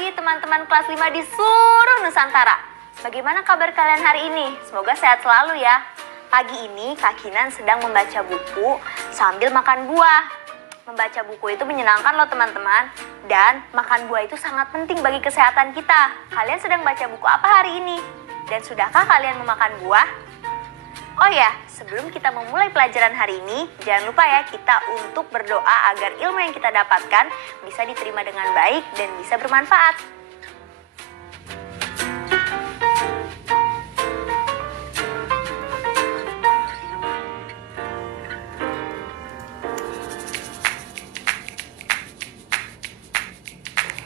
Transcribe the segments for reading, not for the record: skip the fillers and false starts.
pagi teman-teman kelas 5 di seluruh Nusantara. Bagaimana kabar kalian hari ini? Semoga sehat selalu ya. Pagi ini Kak Kinan sedang membaca buku sambil makan buah. Membaca buku itu menyenangkan loh teman-teman. Dan makan buah itu sangat penting bagi kesehatan kita. Kalian sedang baca buku apa hari ini? Dan sudahkah kalian memakan buah? Oh ya, sebelum kita memulai pelajaran hari ini, jangan lupa ya kita untuk berdoa agar ilmu yang kita dapatkan bisa diterima dengan baik dan bisa bermanfaat.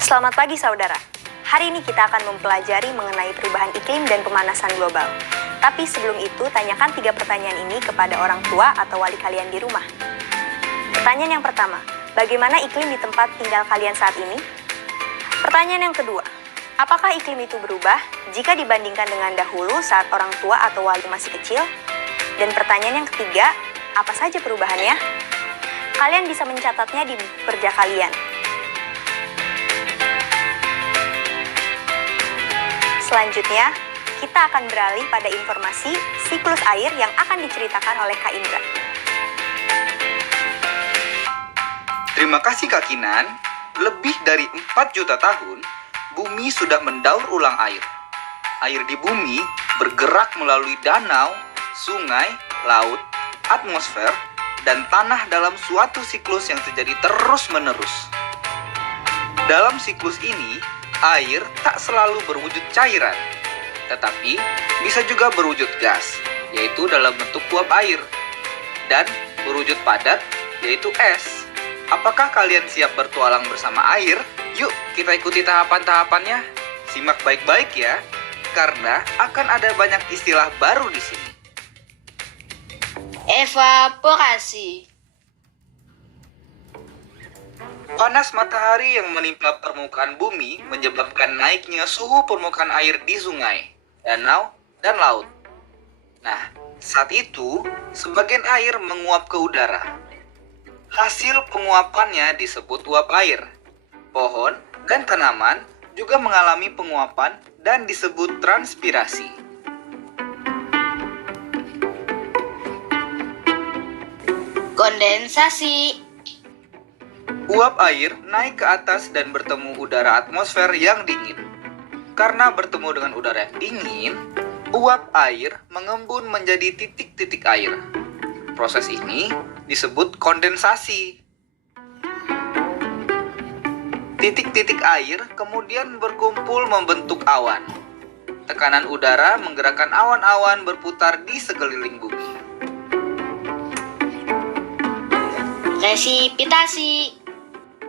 Selamat pagi saudara. Hari ini kita akan mempelajari mengenai perubahan iklim dan pemanasan global. Tapi sebelum itu, tanyakan 3 pertanyaan ini kepada orang tua atau wali kalian di rumah. Pertanyaan yang pertama, bagaimana iklim di tempat tinggal kalian saat ini? Pertanyaan yang kedua, apakah iklim itu berubah jika dibandingkan dengan dahulu saat orang tua atau wali masih kecil? Dan pertanyaan yang ketiga, apa saja perubahannya? Kalian bisa mencatatnya di buku kerja kalian. Selanjutnya, kita akan beralih pada informasi siklus air yang akan diceritakan oleh Kak Indra. Terima kasih Kak Kinan. Lebih dari 4 juta tahun, bumi sudah mendaur ulang air. Air di bumi bergerak melalui danau, sungai, laut, atmosfer, dan tanah dalam suatu siklus yang terjadi terus-menerus. Dalam siklus ini, air tak selalu berwujud cairan, tetapi bisa juga berwujud gas, yaitu dalam bentuk uap air, dan berwujud padat, yaitu es. Apakah kalian siap bertualang bersama air? Yuk, kita ikuti tahapan-tahapannya. Simak baik-baik ya, karena akan ada banyak istilah baru di sini. Evaporasi. Panas matahari yang menimpa permukaan bumi menyebabkan naiknya suhu permukaan air di sungai, danau, dan laut. Nah, saat itu, sebagian air menguap ke udara. Hasil penguapannya disebut uap air. Pohon dan tanaman juga mengalami penguapan dan disebut transpirasi. Kondensasi. Uap air naik ke atas dan bertemu udara atmosfer yang dingin. Karena bertemu dengan udara yang dingin, uap air mengembun menjadi titik-titik air. Proses ini disebut kondensasi. Titik-titik air kemudian berkumpul membentuk awan. Tekanan udara menggerakkan awan-awan berputar di sekeliling bumi. Resipitasi.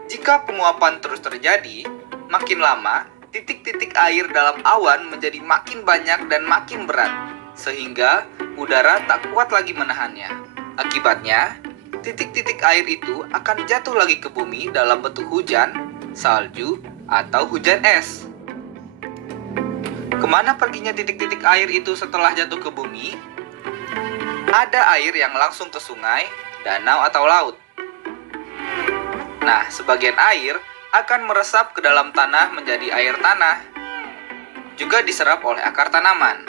Jika penguapan terus terjadi, makin lama titik-titik air dalam awan menjadi makin banyak dan makin berat, sehingga udara tak kuat lagi menahannya. Akibatnya, titik-titik air itu akan jatuh lagi ke bumi dalam bentuk hujan, salju, atau hujan es. Kemana perginya titik-titik air itu setelah jatuh ke bumi? Ada air yang langsung ke sungai, danau, atau laut. Nah, sebagian air akan meresap ke dalam tanah menjadi air tanah. Juga diserap oleh akar tanaman.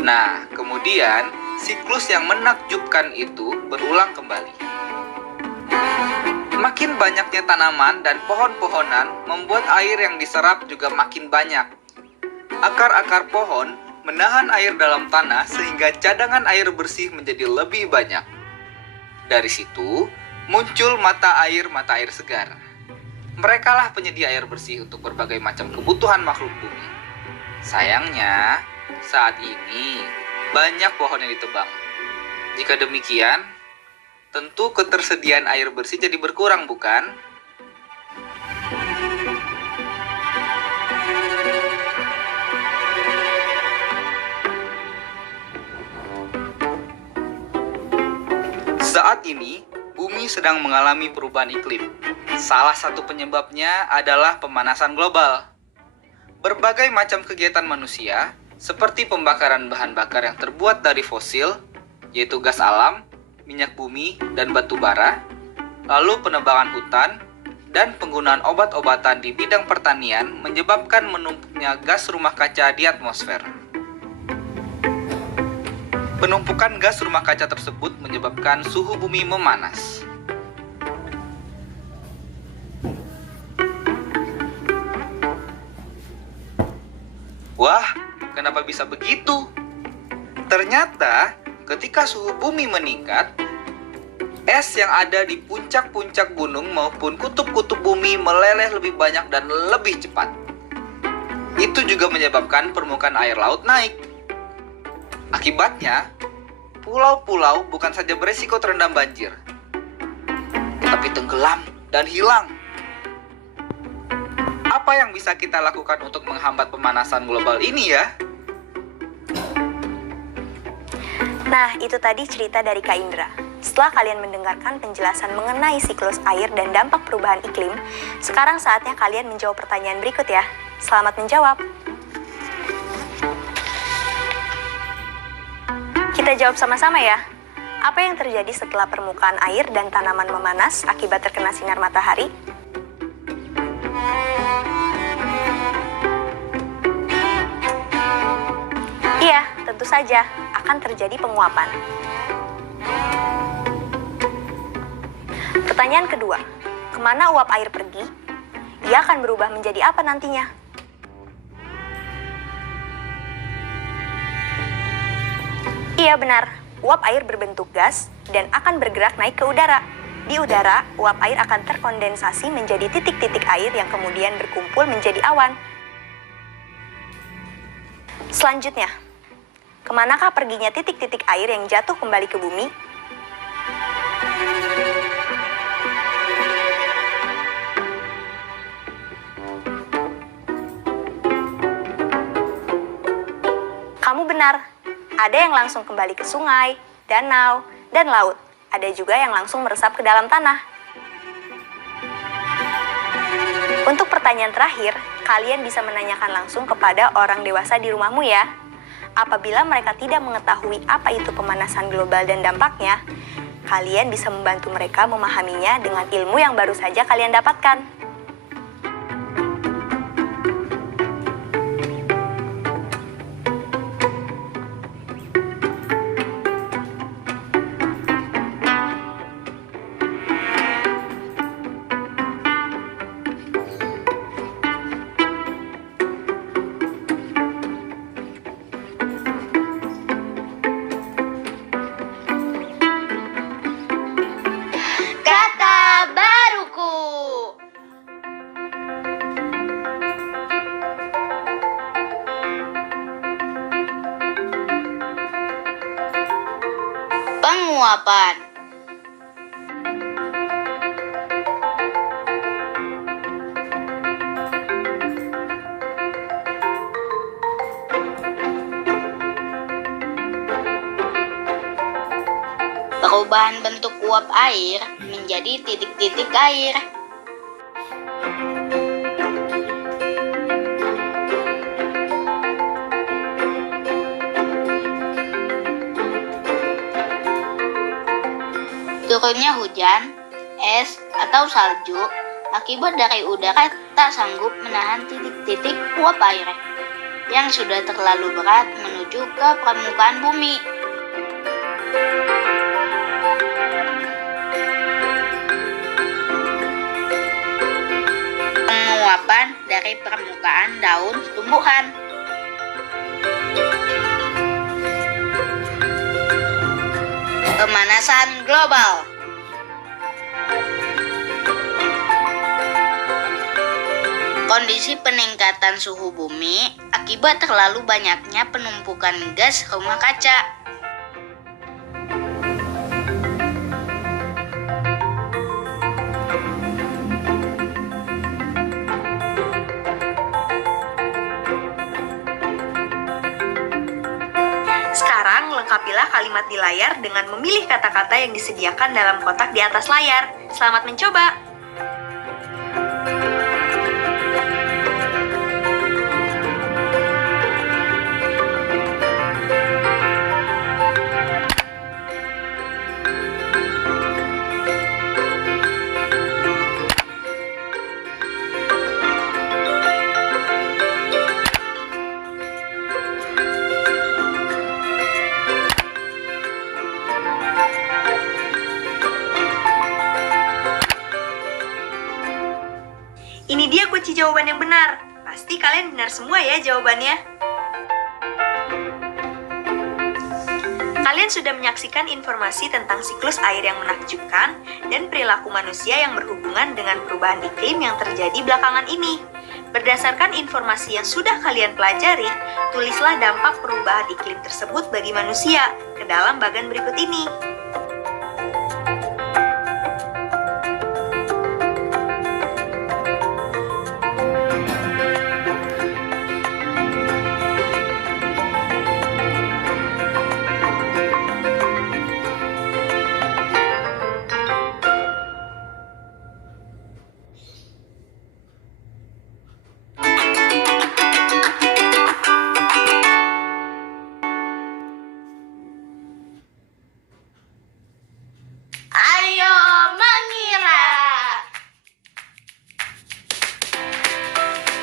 Nah, kemudian siklus yang menakjubkan itu berulang kembali. Makin banyaknya tanaman dan pohon-pohonan membuat air yang diserap juga makin banyak. Akar-akar pohon menahan air dalam tanah sehingga cadangan air bersih menjadi lebih banyak. Dari situ, muncul mata air segar. Merekalah penyedia air bersih untuk berbagai macam kebutuhan makhluk bumi. Sayangnya, saat ini banyak pohon yang ditebang. Jika demikian, tentu ketersediaan air bersih jadi berkurang, bukan? Saat ini, bumi sedang mengalami perubahan iklim. Salah satu penyebabnya adalah pemanasan global. Berbagai macam kegiatan manusia, seperti pembakaran bahan bakar yang terbuat dari fosil, yaitu gas alam, minyak bumi, dan batu bara, lalu penebangan hutan, dan penggunaan obat-obatan di bidang pertanian menyebabkan menumpuknya gas rumah kaca di atmosfer. Penumpukan gas rumah kaca tersebut menyebabkan suhu bumi memanas. Wah, kenapa bisa begitu? Ternyata, ketika suhu bumi meningkat, es yang ada di puncak-puncak gunung maupun kutub-kutub bumi meleleh lebih banyak dan lebih cepat. Itu juga menyebabkan permukaan air laut naik. Akibatnya, pulau-pulau bukan saja beresiko terendam banjir, tapi tenggelam dan hilang. Apa yang bisa kita lakukan untuk menghambat pemanasan global ini ya? Nah, itu tadi cerita dari Kak Indra. Setelah kalian mendengarkan penjelasan mengenai siklus air dan dampak perubahan iklim, sekarang saatnya kalian menjawab pertanyaan berikut ya. Selamat menjawab. Kita jawab sama-sama ya. Apa yang terjadi setelah permukaan air dan tanaman memanas akibat terkena sinar matahari? Iya, tentu saja akan terjadi penguapan. Pertanyaan kedua, kemana uap air pergi? Ia akan berubah menjadi apa nantinya? Iya benar, uap air berbentuk gas dan akan bergerak naik ke udara. Di udara, uap air akan terkondensasi menjadi titik-titik air yang kemudian berkumpul menjadi awan. Selanjutnya, kemanakah perginya titik-titik air yang jatuh kembali ke bumi? Kamu benar, ada yang langsung kembali ke sungai, danau, dan laut. Ada juga yang langsung meresap ke dalam tanah. Untuk pertanyaan terakhir, kalian bisa menanyakan langsung kepada orang dewasa di rumahmu ya. Apabila mereka tidak mengetahui apa itu pemanasan global dan dampaknya, kalian bisa membantu mereka memahaminya dengan ilmu yang baru saja kalian dapatkan. Kata baruku. Penguapan. Perubahan bentuk uap air menjadi titik-titik air. Turunnya hujan, es, atau salju akibat dari udara tak sanggup menahan titik-titik uap air yang sudah terlalu berat menuju ke permukaan bumi. Penguapan dari permukaan daun tumbuhan. Pemanasan global. Kondisi peningkatan suhu bumi akibat terlalu banyaknya penumpukan gas rumah kaca. Sekarang, lengkapilah kalimat di layar dengan memilih kata-kata yang disediakan dalam kotak di atas layar. Selamat mencoba! kunci jawaban yang benar. Pasti kalian benar semua ya jawabannya. Kalian sudah menyaksikan informasi tentang siklus air yang menakjubkan dan perilaku manusia yang berhubungan dengan perubahan iklim yang terjadi belakangan ini. Berdasarkan informasi yang sudah kalian pelajari, tulislah dampak perubahan iklim tersebut bagi manusia ke dalam bagan berikut ini. Ayo mengira.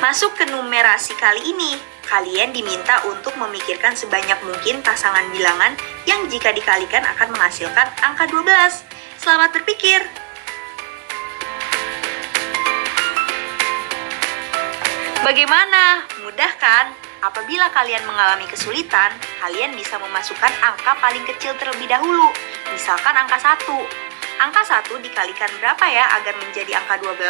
Masuk ke numerasi kali ini, kalian diminta untuk memikirkan sebanyak mungkin pasangan bilangan yang jika dikalikan akan menghasilkan angka 12. Selamat berpikir! Bagaimana? Mudah kan? Apabila kalian mengalami kesulitan, kalian bisa memasukkan angka paling kecil terlebih dahulu. Misalkan angka 1. Angka 1 dikalikan berapa ya agar menjadi angka 12?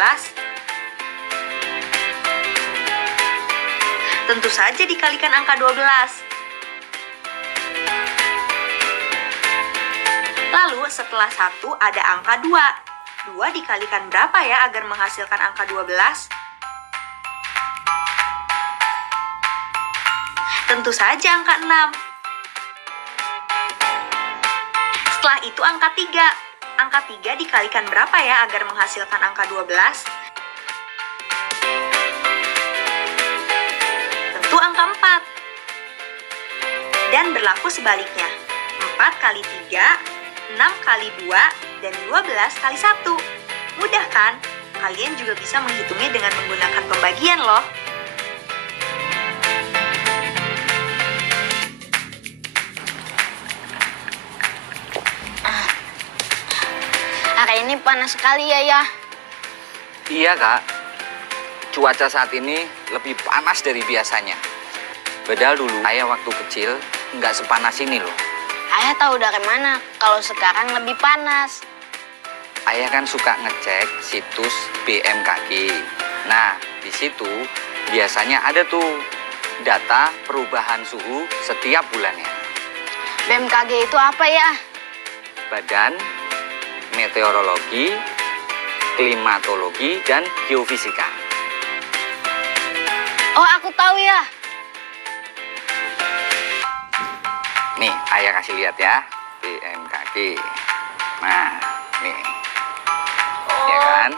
Tentu saja dikalikan angka 12. Lalu setelah 1 ada angka 2. 2 dikalikan berapa ya agar menghasilkan angka 12? Tentu saja angka 6. Setelah itu angka 3. Angka 3 dikalikan berapa ya agar menghasilkan angka 12? Tentu angka 4. Dan berlaku sebaliknya. 4 kali 3, 6 kali 2, dan 12 kali 1. Mudah kan? Kalian juga bisa menghitungnya dengan menggunakan pembagian loh. Hari ini panas sekali ya. Iya kak, cuaca saat ini lebih panas dari biasanya. Padahal dulu ayah waktu kecil nggak sepanas ini loh. Ayah tahu dari mana kalau sekarang lebih panas? Ayah kan suka ngecek situs BMKG. Nah, di situ biasanya ada tuh data perubahan suhu setiap bulannya. BMKG itu apa ya? Badan Meteorologi, Klimatologi, dan Geofisika. Oh, aku tahu ya. Nih, ayah kasih lihat ya, BMKG. Nah, nih. Ya kan?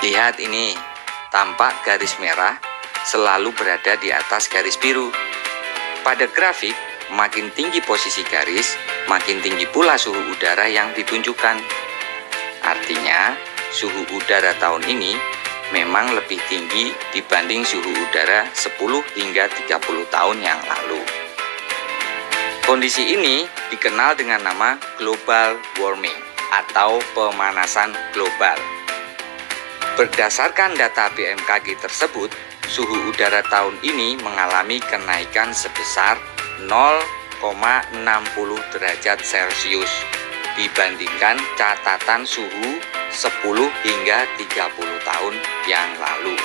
Lihat ini, tampak garis merah selalu berada di atas garis biru. Pada grafik, makin tinggi posisi garis, makin tinggi pula suhu udara yang ditunjukkan. Artinya, suhu udara tahun ini memang lebih tinggi dibanding suhu udara 10 hingga 30 tahun yang lalu. Kondisi ini dikenal dengan nama global warming atau pemanasan global. Berdasarkan data BMKG tersebut, suhu udara tahun ini mengalami kenaikan sebesar 0,60 derajat Celcius dibandingkan catatan suhu 10 hingga 30 tahun yang lalu.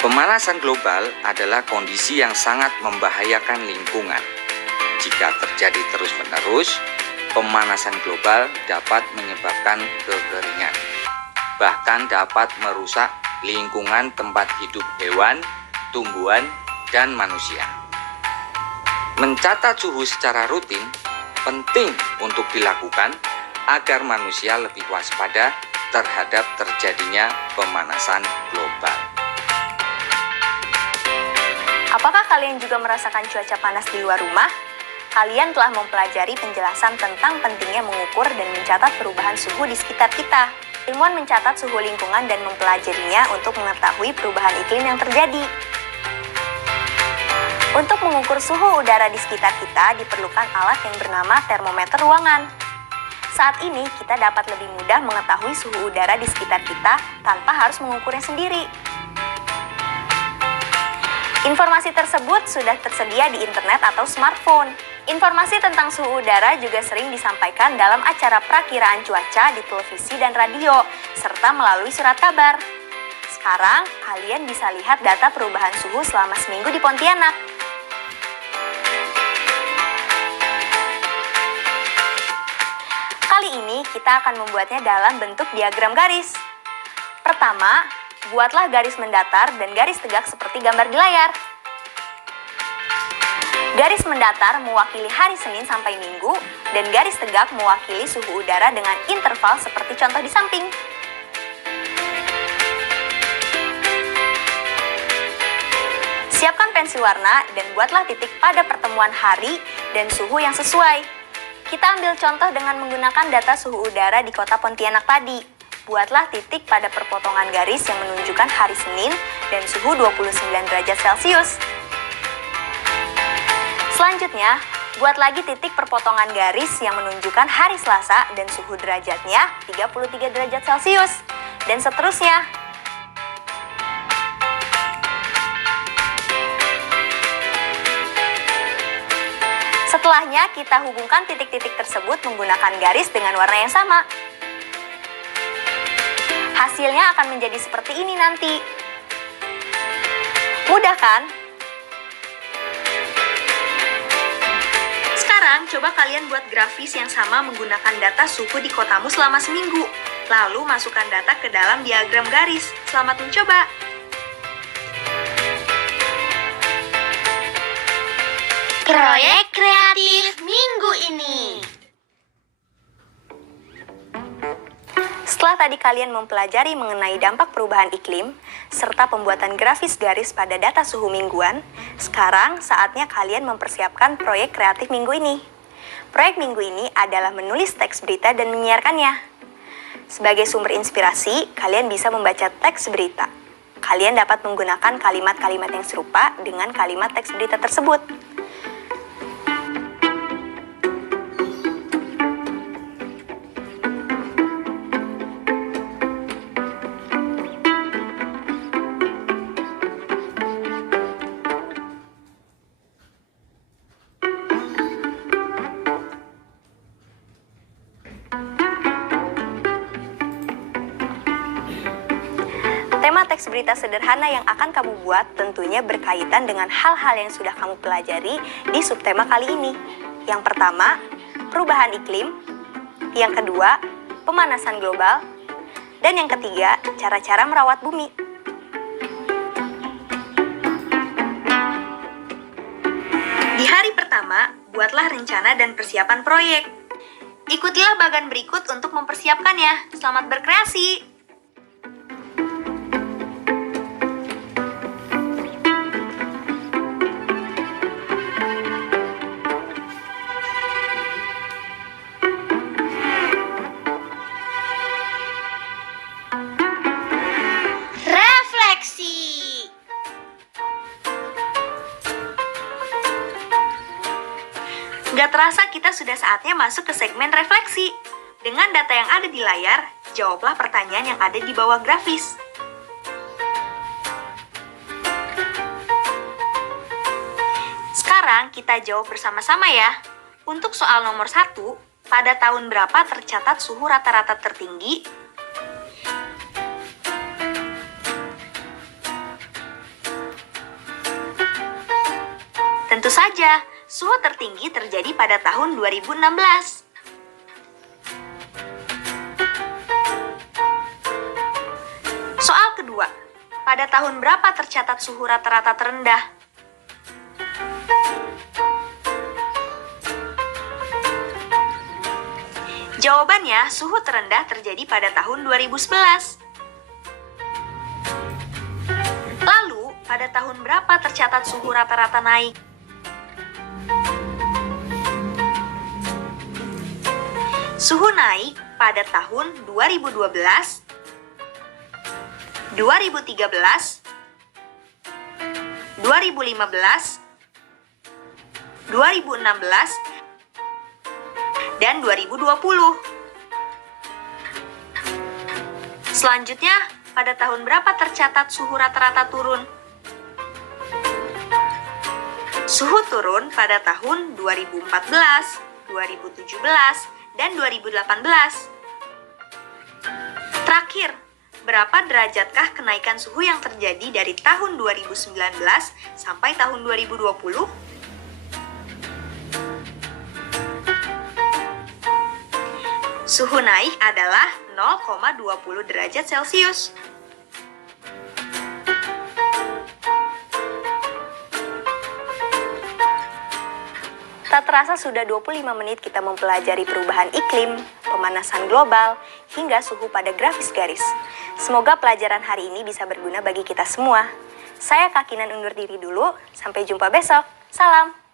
Pemanasan global adalah kondisi yang sangat membahayakan lingkungan. Jika terjadi terus-menerus, pemanasan global dapat menyebabkan kekeringan, bahkan dapat merusak lingkungan tempat hidup hewan, tumbuhan, dan manusia. Mencatat suhu secara rutin penting untuk dilakukan agar manusia lebih waspada terhadap terjadinya pemanasan global. Apakah kalian juga merasakan cuaca panas di luar rumah? Kalian telah mempelajari penjelasan tentang pentingnya mengukur dan mencatat perubahan suhu di sekitar kita. Ilmuwan mencatat suhu lingkungan dan mempelajarinya untuk mengetahui perubahan iklim yang terjadi. Untuk mengukur suhu udara di sekitar kita diperlukan alat yang bernama termometer ruangan. Saat ini kita dapat lebih mudah mengetahui suhu udara di sekitar kita tanpa harus mengukurnya sendiri. Informasi tersebut sudah tersedia di internet atau smartphone. Informasi tentang suhu udara juga sering disampaikan dalam acara perakiraan cuaca di televisi dan radio, serta melalui surat kabar. Sekarang, kalian bisa lihat data perubahan suhu selama seminggu di Pontianak. Kali ini kita akan membuatnya dalam bentuk diagram garis. Pertama, buatlah garis mendatar dan garis tegak seperti gambar di layar. Garis mendatar mewakili hari Senin sampai Minggu, dan garis tegak mewakili suhu udara dengan interval seperti contoh di samping. Siapkan pensil warna dan buatlah titik pada pertemuan hari dan suhu yang sesuai. Kita ambil contoh dengan menggunakan data suhu udara di kota Pontianak tadi. Buatlah titik pada perpotongan garis yang menunjukkan hari Senin dan suhu 29 derajat Celcius. Selanjutnya, buat lagi titik perpotongan garis yang menunjukkan hari Selasa dan suhu derajatnya 33 derajat Celcius. Dan seterusnya. Setelahnya, kita hubungkan titik-titik tersebut menggunakan garis dengan warna yang sama. Hasilnya akan menjadi seperti ini nanti. Mudah kan? Sekarang, coba kalian buat grafis yang sama menggunakan data suhu di kotamu selama seminggu. Lalu, masukkan data ke dalam diagram garis. Selamat mencoba! Proyek kreatif minggu ini. Setelah tadi kalian mempelajari mengenai dampak perubahan iklim, serta pembuatan grafis garis pada data suhu mingguan, sekarang saatnya kalian mempersiapkan proyek kreatif minggu ini. Proyek minggu ini adalah menulis teks berita dan menyiarkannya. Sebagai sumber inspirasi, kalian bisa membaca teks berita. Kalian dapat menggunakan kalimat-kalimat yang serupa dengan kalimat teks berita tersebut. Tema teks berita sederhana yang akan kamu buat tentunya berkaitan dengan hal-hal yang sudah kamu pelajari di subtema kali ini. Yang pertama, perubahan iklim. Yang kedua, pemanasan global. Dan yang ketiga, cara-cara merawat bumi. Di hari pertama, buatlah rencana dan persiapan proyek. Ikutilah bagan berikut untuk mempersiapkannya. Selamat berkreasi! Refleksi. Gak terasa kita sudah saatnya masuk ke segmen refleksi. Dengan data yang ada di layar, jawablah pertanyaan yang ada di bawah grafis. Sekarang kita jawab bersama-sama ya. Untuk soal nomor 1, pada tahun berapa tercatat suhu rata-rata tertinggi? Tentu saja, suhu tertinggi terjadi pada tahun 2016. Soal kedua, pada tahun berapa tercatat suhu rata-rata terendah? Jawabannya, suhu terendah terjadi pada tahun 2011. Lalu, pada tahun berapa tercatat suhu rata-rata naik? Suhu naik pada tahun 2012, 2013, 2015, 2016, dan 2020. Selanjutnya, pada tahun berapa tercatat suhu rata-rata turun? Suhu turun pada tahun 2014, 2017, dan 2018. Terakhir, berapa derajatkah kenaikan suhu yang terjadi dari tahun 2019 sampai tahun 2020? Suhu naik adalah 0,20 derajat Celcius. Tak terasa sudah 25 menit kita mempelajari perubahan iklim, pemanasan global, hingga suhu pada grafis garis. Semoga pelajaran hari ini bisa berguna bagi kita semua. Saya Kak Kinan undur diri dulu, sampai jumpa besok. Salam!